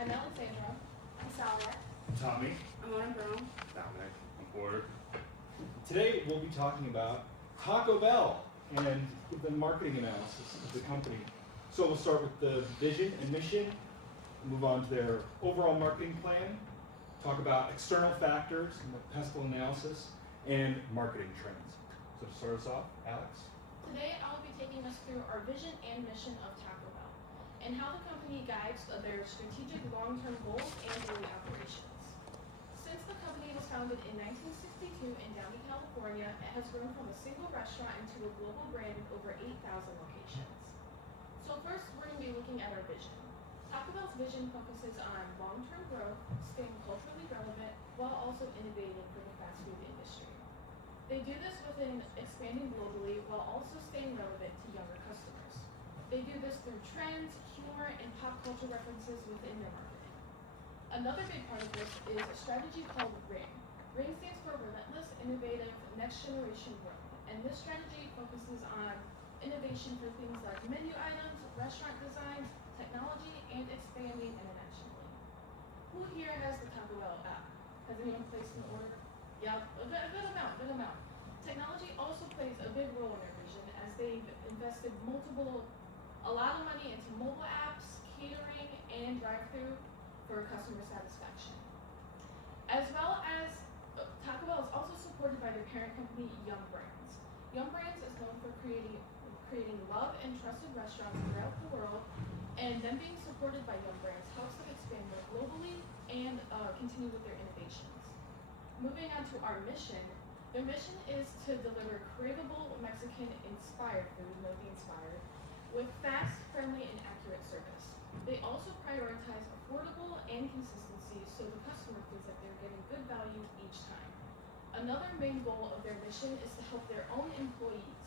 I'm Alexandra. I'm Salia. Tommy. I'm Autumn Brown. Dominic. I'm Porter. Today we'll be talking about Taco Bell and the marketing analysis of the company. So we'll start with the vision and mission, move on to their overall marketing plan, talk about external factors and the pestle analysis, and marketing trends. So to start us off, Alex. Today I'll be taking us through our vision and mission of Taco Bell and how the company guides their strategic long-term goals and daily operations. Since the company was founded in 1962 in Downey, California, it has grown from a single restaurant into a global brand with over 8,000 locations. So first, we're going to be looking at our vision. Taco Bell's vision focuses on long-term growth, staying culturally relevant, while also innovating for the fast food industry. They do this within expanding globally while also staying relevant to younger customers. They do this through trends, humor, and pop culture references within their marketing. Another big part of this is a strategy called RING. RING stands for Relentless, Innovative, Next Generation Growth, and this strategy focuses on innovation for things like menu items, restaurant designs, technology, and expanding internationally. Who here has the Taco Bell app? Has anyone placed an order? Yeah, a good amount. Technology also plays a big role in their vision as they've invested a lot of money into mobile apps, catering, and drive-through for customer satisfaction. As well as Taco Bell is also supported by their parent company, Yum Brands. Yum Brands is known for creating love and trusted restaurants throughout the world, and them being supported by Yum Brands helps them expand more globally and continue with their innovations. Moving on to our mission, their mission is to deliver craveable Mexican-inspired food, note the inspired, with fast, friendly, and accurate service. They also prioritize affordable and consistency so the customer feels like they're getting good value each time. Another main goal of their mission is to help their own employees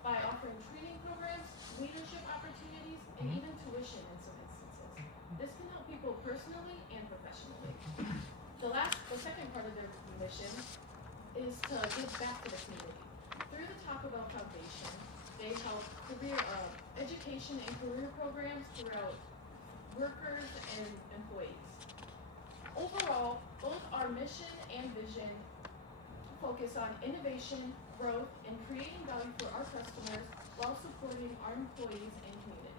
by offering training programs, leadership opportunities, and even tuition in some instances. This can help people personally and professionally. The second part of their mission is to give back to the community. Through the Taco Bell Foundation, they help education and career programs throughout workers and employees. Overall, both our mission and vision focus on innovation, growth, and creating value for our customers while supporting our employees and community.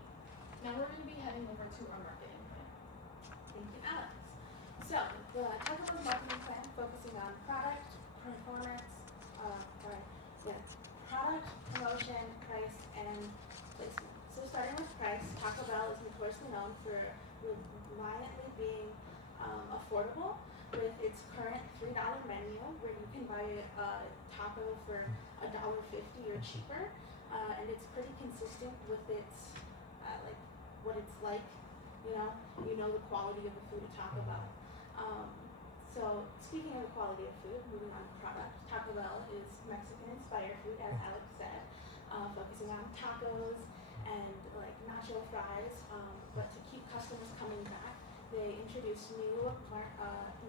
Now we're going to be heading over to our marketing plan. Thank you, Alex. So, the Taco Bell's marketing plan focusing on product, product, promotion, price, and placement. So starting with price, Taco Bell is notoriously known for reliably being affordable with its current $3 menu where you can buy a taco for $1.50 or cheaper, and it's pretty consistent with its what it's like. You know the quality of the food at Taco Bell. So speaking of the quality of food, moving on to product, Taco Bell is Mexican-inspired food, as Alex said, focusing on tacos and like nacho fries. But to keep customers coming back, they introduce new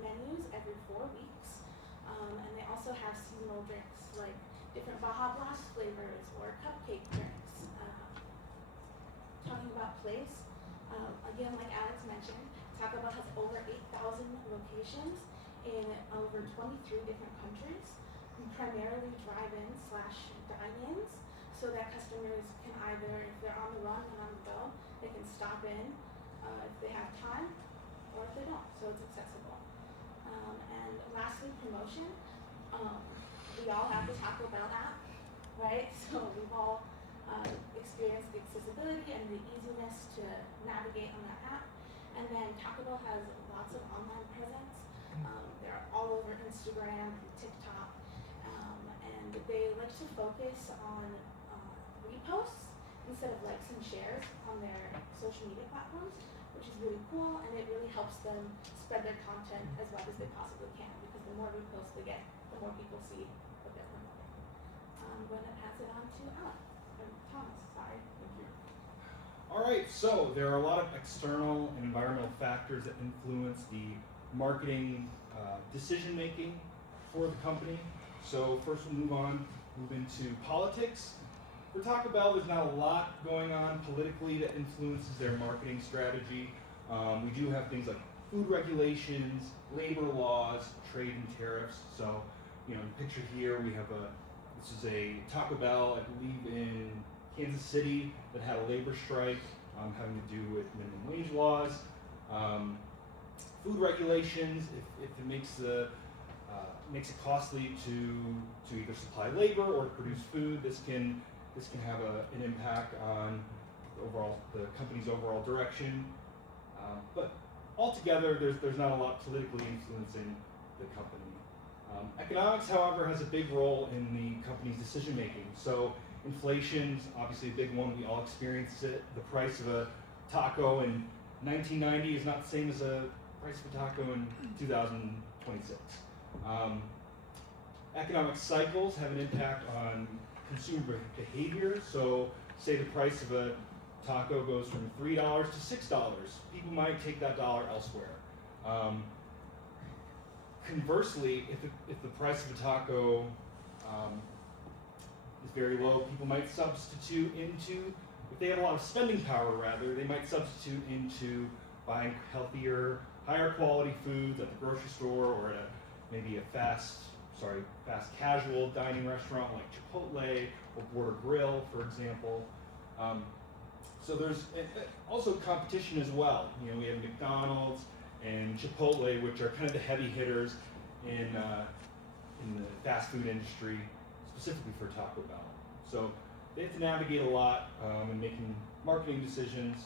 menus every 4 weeks, and they also have seasonal drinks like different Baja Blast flavors or cupcake drinks. Talking about place, again, like Alex mentioned, Taco Bell has over 8,000 locations in over 23 different countries, primarily drive-ins / dine-ins, so that customers can either, if they're on the run and on the go, they can stop in if they have time, or if they don't, so it's accessible. And lastly, promotion. We all have the Taco Bell app, right? So we've all experienced the accessibility and the easiness to navigate on that app. And then Taco Bell has lots of online presence. They're all over Instagram and TikTok, and they like to focus on reposts instead of likes and shares on their social media platforms, which is really cool, and it really helps them spread their content as wide as they possibly can, because the more reposts they get, the more people see what they're promoting. I'm going to pass it on to Thomas. Sorry. Thank you. All right, so there are a lot of external and environmental factors that influence the marketing decision making for the company. So first we'll move into politics. For Taco Bell, there's not a lot going on politically that influences their marketing strategy. We do have things like food regulations, labor laws, trade and tariffs. So, in the picture here we have this is a Taco Bell, I believe in Kansas City, that had a labor strike having to do with minimum wage laws. Food regulations, if it makes it costly to either supply labor or to produce food, this can have an impact on the company's overall direction. But altogether, there's not a lot politically influencing the company. Economics, however, has a big role in the company's decision making. So inflation's obviously a big one. We all experience it. The price of a taco in 1990 is not the same as a price of a taco in 2026. Economic cycles have an impact on consumer behavior. So say the price of a taco goes from $3 to $6. People might take that dollar elsewhere. Conversely, if the price of a taco is very low, people might substitute into, if they have a lot of spending power rather, they might substitute into buying healthier, higher quality foods at the grocery store or at maybe a fast casual dining restaurant like Chipotle or Border Grill, for example. So there's also competition as well. We have McDonald's and Chipotle, which are kind of the heavy hitters in the fast food industry, specifically for Taco Bell. So they have to navigate a lot in making marketing decisions,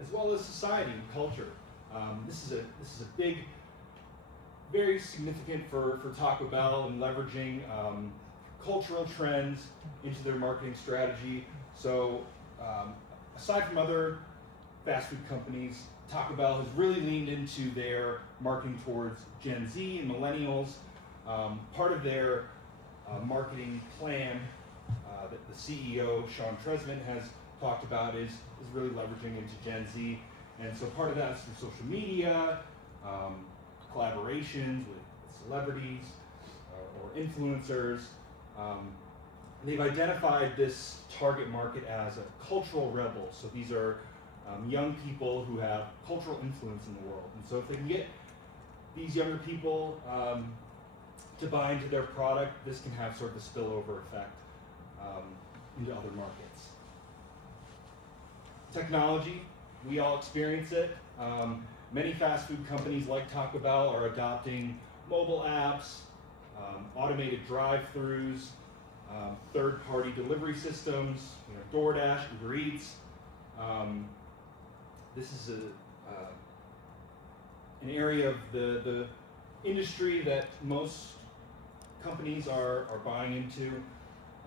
as well as society and culture. This is a big, very significant for Taco Bell in leveraging cultural trends into their marketing strategy. So aside from other fast food companies, Taco Bell has really leaned into their marketing towards Gen Z and millennials. Part of their marketing plan that the CEO, Sean Tresvant, has talked about is really leveraging into Gen Z. And so part of that is through social media, collaborations with celebrities or influencers. They've identified this target market as a cultural rebel. So these are young people who have cultural influence in the world. And so if they can get these younger people to buy into their product, this can have sort of a spillover effect into other markets. Technology, we all experience it. Many fast food companies like Taco Bell are adopting mobile apps, automated drive-thrus, third-party delivery systems, DoorDash, Uber Eats. This is an area of the industry that most companies are buying into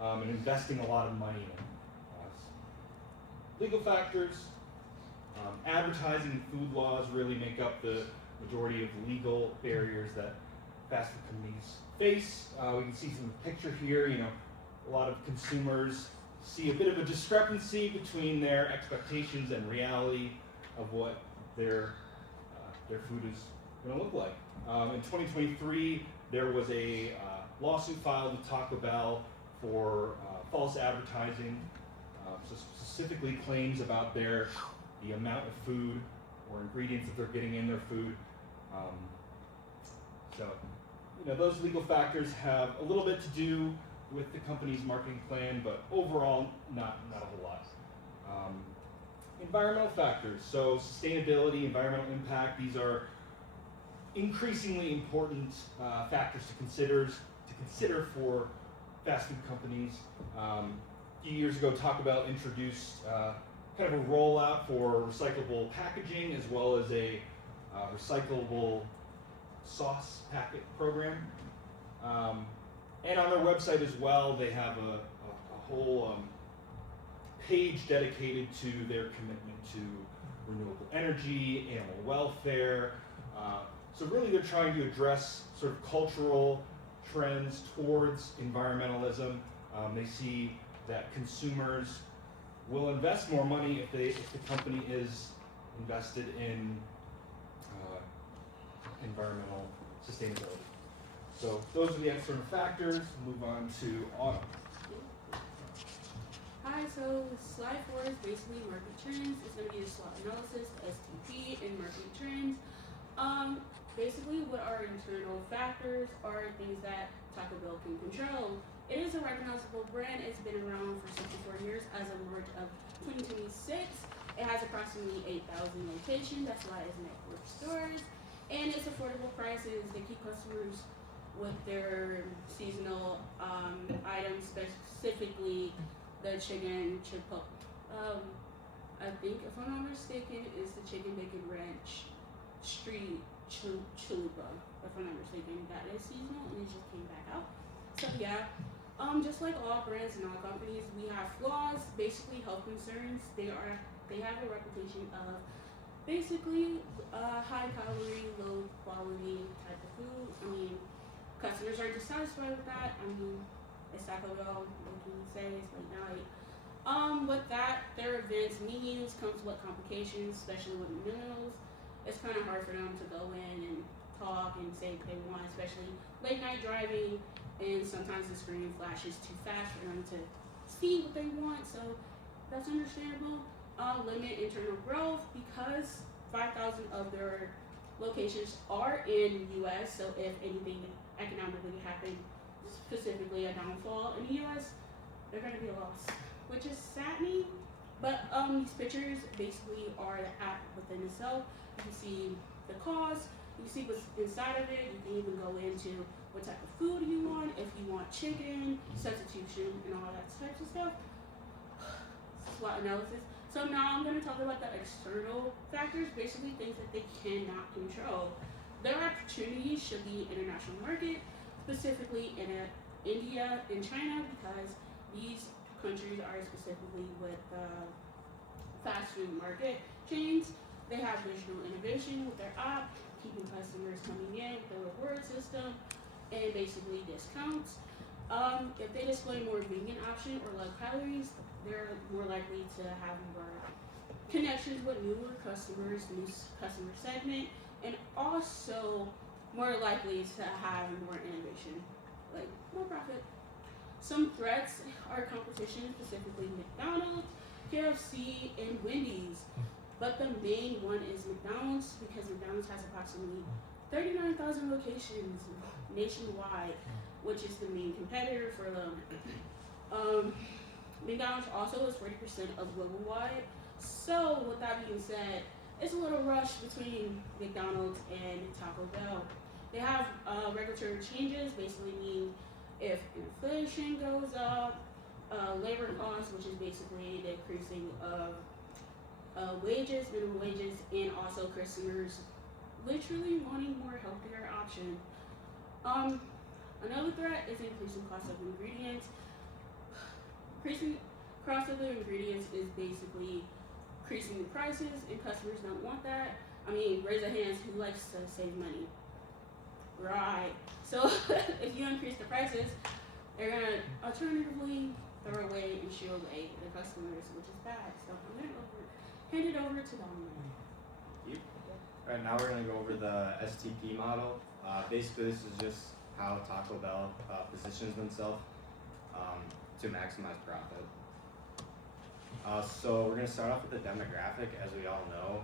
and investing a lot of money in. Legal factors, advertising and food laws really make up the majority of legal barriers that fast food companies face. We can see from the picture here, a lot of consumers see a bit of a discrepancy between their expectations and reality of what their food is going to look like. In 2023, there was a lawsuit filed with Taco Bell for false advertising, so specifically claims about the amount of food or ingredients that they're getting in their food. Those legal factors have a little bit to do with the company's marketing plan, but overall, not a whole lot. Environmental factors, so sustainability, environmental impact, these are increasingly important factors to consider for fast food companies. A few years ago, Taco Bell introduced kind of a rollout for recyclable packaging as well as a recyclable sauce packet program. And on their website as well, they have a whole page dedicated to their commitment to renewable energy, animal welfare. So really they're trying to address sort of cultural trends towards environmentalism. They see that consumers will invest more money if the company is invested in environmental sustainability. So those are the external factors. Move on to Autumn. Hi, so slide 4 is basically market trends. It's going to be a SWOT analysis, STP. trends. Basically, what are internal factors are things that Taco Bell can control. It is a recognizable brand. It's been around for 64 years. As of March of 2026, it has approximately 8,000 locations. That's why it's network stores. And its affordable prices, they keep customers with their seasonal items, specifically the chicken chipotle. I think, if I'm not mistaken, is the chicken bacon ranch street chalupa. If I'm not mistaken, that is seasonal and it just came back out. So yeah, just like all brands and all companies, we have flaws. Basically, health concerns. They have a reputation of basically high calorie, low quality type of food. I mean, customers are dissatisfied with that. I mean, it's Taco Bell. What can you say? It's late night. With that, their events, meetings comes with complications, especially with millennials. It's kind of hard for them to go in and talk and say what they want, especially late night driving, and sometimes the screen flashes too fast for them to see what they want. So that's understandable. Limit internal growth because 5,000 of their locations are in U.S. So if anything economically happened, specifically a downfall in the U.S., they're going to be a loss, which is saddening. But these pictures basically are the app within itself. You can see the cost, you can see what's inside of it. You can even go into what type of food you want, if you want chicken, substitution, and all that types of stuff. SWOT analysis. So now I'm going to talk about the external factors, basically things that they cannot control. Their opportunities should be international market, specifically in India and China, because these countries are specifically with fast food market chains. They have digital innovation with their app, keeping customers coming in with the reward system, and basically discounts. If they display more vegan option or low calories, they're more likely to have more connections with newer customers, new customer segment, and also more likely to have more innovation, like more profit. Some threats are competition, specifically McDonald's, KFC, and Wendy's. But the main one is McDonald's, because McDonald's has approximately 39,000 locations nationwide, which is the main competitor for them. McDonald's also is 40% of global wide. So with that being said, it's a little rush between McDonald's and Taco Bell. They have regulatory changes, basically mean if inflation goes up, labor costs, which is basically the increasing of wages, minimum wages, and also customers literally wanting more healthier option. Another threat is increasing cost of ingredients. Increasing cost of the ingredients is basically increasing the prices, and customers don't want that. I mean, raise your hands, who likes to save money? Right. So if you increase the prices, they're gonna alternatively throw away and shoo away the customers, which is bad. So I'm gonna hand it over to Dominic. Alright, now we're going to go over the STP model. Basically, this is just how Taco Bell positions themselves to maximize profit. So we're going to start off with the demographic. As we all know,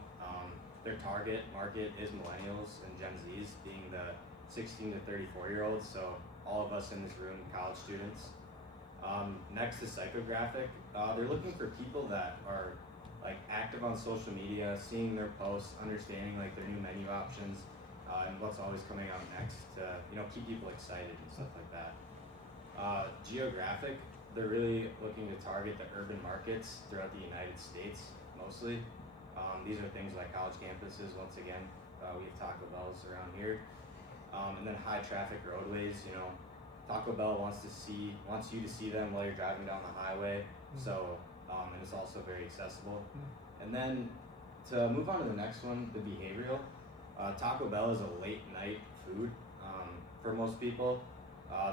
their target market is millennials and Gen Zs, being the 16 to 34-year-olds, so all of us in this room, college students. Next is psychographic. They're looking for people that are like active on social media, seeing their posts, understanding like their new menu options, and what's always coming out next to keep people excited and stuff like that. Geographic, they're really looking to target the urban markets throughout the United States mostly. These are things like college campuses. Once again, we have Taco Bells around here, and then high traffic roadways. Taco Bell wants you to see them while you're driving down the highway. So. And it's also very accessible. And then to move on to the next one, the behavioral. Taco Bell is a late night food for most people.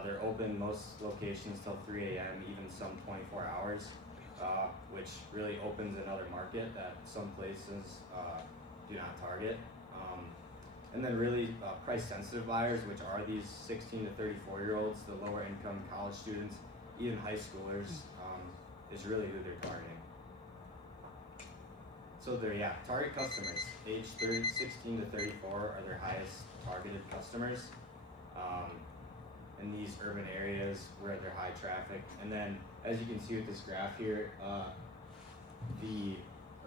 They're open most locations till 3 a.m., even some 24 hours, which really opens another market that some places do not target. And then really price sensitive buyers, which are these 16 to 34-year-olds, the lower income college students, even high schoolers, is really who they're targeting. So target customers, age 16 to 34 are their highest targeted customers. In these urban areas where they're high traffic. And then, as you can see with this graph here, the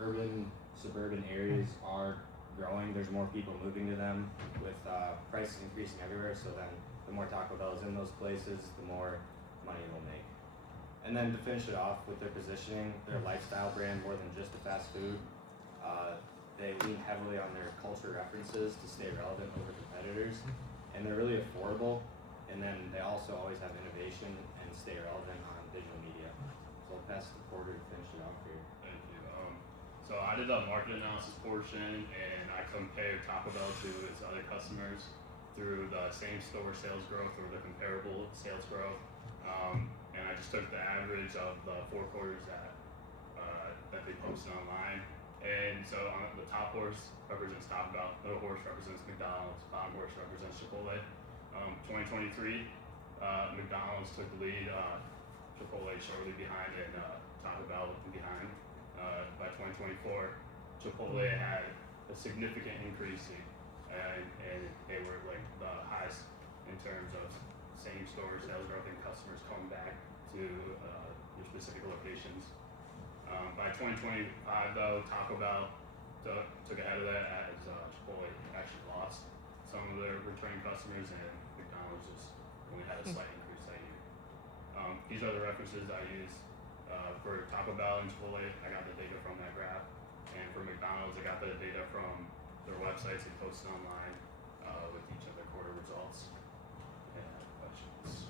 urban, suburban areas are growing. There's more people moving to them with prices increasing everywhere. So then the more Taco Bell is in those places, the more money they'll make. And then to finish it off with their positioning, they're a lifestyle brand more than just a fast food. They lean heavily on their culture references to stay relevant over competitors, and they're really affordable. And then they also always have innovation and stay relevant on digital media. So I'll pass the Porter to finish it off here. Thank you. So I did a market analysis portion, and I compared Taco Bell to its other customers through the same store sales growth or the comparable sales growth. And I just took the average of the 4 quarters that they posted online. And so on the top horse represents Taco Bell, middle horse represents McDonald's, bottom horse represents Chipotle. 2023, McDonald's took the lead, Chipotle shortly behind, and Taco Bell behind. By 2024, Chipotle had a significant increase, and they were like the highest in terms of same store sales growth and customers coming back to your specific locations. By 2025, though, Taco Bell took ahead of that as Chipotle actually lost some of their returning customers, and McDonald's just only had a slight increase that year. These are the references I use for Taco Bell and Chipotle. I got the data from that graph, and for McDonald's, I got the data from their websites and posted online with each of their quarter results. And questions.